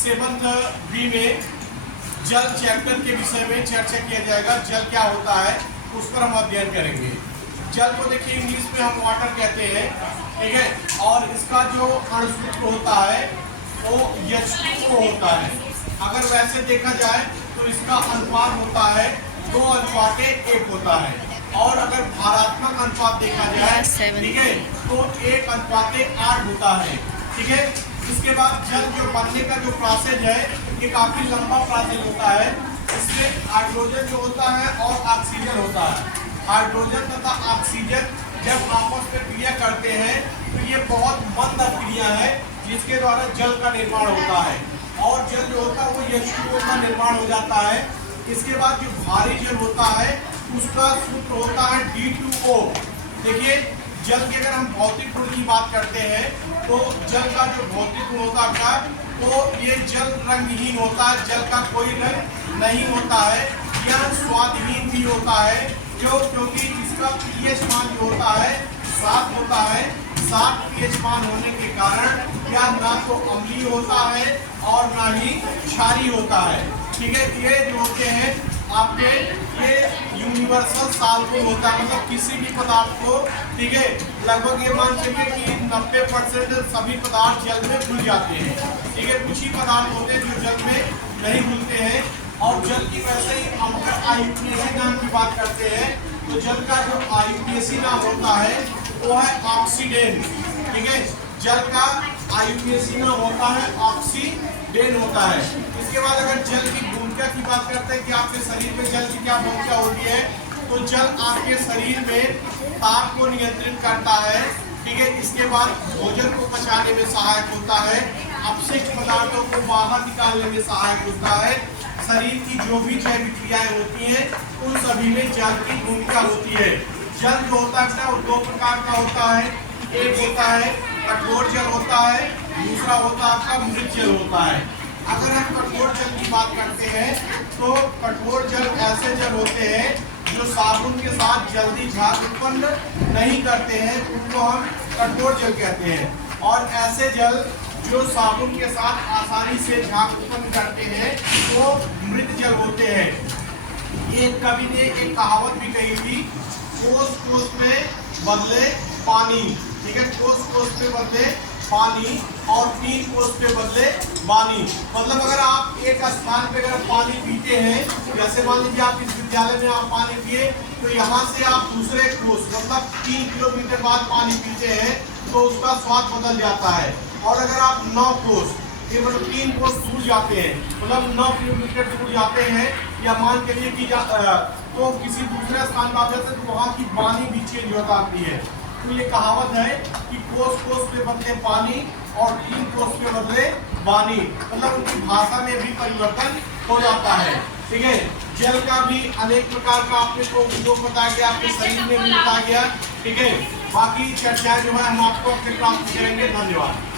7th B में जल chapter के विषय में चर्चा किया जाएगा। जल क्या होता है उस पर हम अध्ययन करेंगे। जल को देखिए इंग्लिश में हम वाटर कहते हैं, ठीक है, और इसका जो अणुसूत्र होता है वो H2O होता है। अगर वैसे देखा जाए तो इसका अनुपात होता है 2:1 होता है, और अगर भारात्मक अनुपात देखा जाए, ठीक है, तो 1:8 होता है, ठीक है। इसके बाद जल जो बनने का जो प्रोसेस है ये काफी लंबा प्रोसेस होता है। इसमें हाइड्रोजन जो होता है और ऑक्सीजन होता है। हाइड्रोजन तथा ऑक्सीजन जब आपस में क्रिया करते हैं तो ये बहुत मंद क्रिया है जिसके द्वारा जल का निर्माण होता है, और जल जो होता है वो H2O का निर्माण हो जाता है। इसके बाद जो भारी जल होता है उसका सूत्र होता है D2O। देखिए, जल की अगर हम भौतिक गुण की बात करते हैं तो जल का जो भौतिक गुण होता है तो ये जल रंगहीन होता है, जल का कोई रंग नहीं होता है। यह स्वादहीन भी होता है क्योंकि इसका pH मान जो होता है 7 होता है। 7 pH मान होने के कारण यह ना तो अम्लीय होता है और ना ही क्षारीय होता है, ठीक है। ये जो होते हैं आपके ये यूनिवर्सल साल्ट होता है, मतलब किसी भी पदार्थ को, ठीक है, लगभग ये मान चलिए कि 90% सभी पदार्थ जल में घुल जाते हैं, ठीक है। कुछ ही पदार्थ होते हैं जो जल में नहीं घुलते हैं। और जल की वैसे ही हम IUPAC नाम की बात करते हैं तो जल का जो IUPAC नाम होता है वो है ऑक्सीडेन, ठीक है। जल का IUPAC नाम होता है ऑक्सीडेन होता है। इसके बाद अगर जल की भूमिका की बात करते हैं कि आपके शरीर में जल की क्या भूमिका होती है, तो जल आपके शरीर में ताप को नियंत्रित करता है, ठीक है। इसके बाद भोजन को पचाने में सहायक होता है, अपशिष्ट पदार्थों को बाहर निकालने में सहायक होता है। शरीर की जो भी जैविक क्रियाएं होती हैं उन सभी में जल की भूमिका होती है। जल जो होता है वो 2 प्रकार का होता है। एक होता है कठोर जल होता है, दूसरा होता है आपका मृत जल होता है। अगर हम कठोर जल की बात करते हैं तो कठोर जल ऐसे जल होते हैं जो साबुन के साथ जल्दी झाग उत्पन्न नहीं करते हैं, उनको हम कठोर जल कहते हैं। और ऐसे जल जो साबुन के साथ आसानी से झाग उत्पन्न करते हैं वो मृत जल होते हैं। ये कवि ने एक कहावत भी कही थी, कोस कोस में बदले पानी, ठीक है। कोस कोस पे बदले पानी और 3 कोस पे बदले पानी। मतलब अगर आप एक स्थान पे अगर पानी पीते हैं, जैसे मान लीजिए आप इस विद्यालय में आप पानी पिए तो यहाँ से आप दूसरे कोस मतलब 3 किलोमीटर बाद पानी पीते हैं तो उसका स्वाद बदल जाता है। और अगर आप 9 कोस ये मतलब 3 कोस दूर जाते हैं, मतलब 9 किलोमीटर दूर जाते हैं, या मान के लिए कि तो किसी दूसरे स्थान पर आप जाते हैं तो वहाँ की पानी भी चेंज होता आती है। तो ये कहावत है कि कोस कोस पे बदले पानी और 3 कोस पे बदले पानी, मतलब उनकी भाषा में भी परिवर्तन हो जाता है, ठीक है। जल का भी अनेक प्रकार का आपने को उपयोग बताया गया, आपके शरीर में भी बताया गया, ठीक है। बाकी चर्चाएं जो है हम आपको अपने क्लास में करेंगे। धन्यवाद।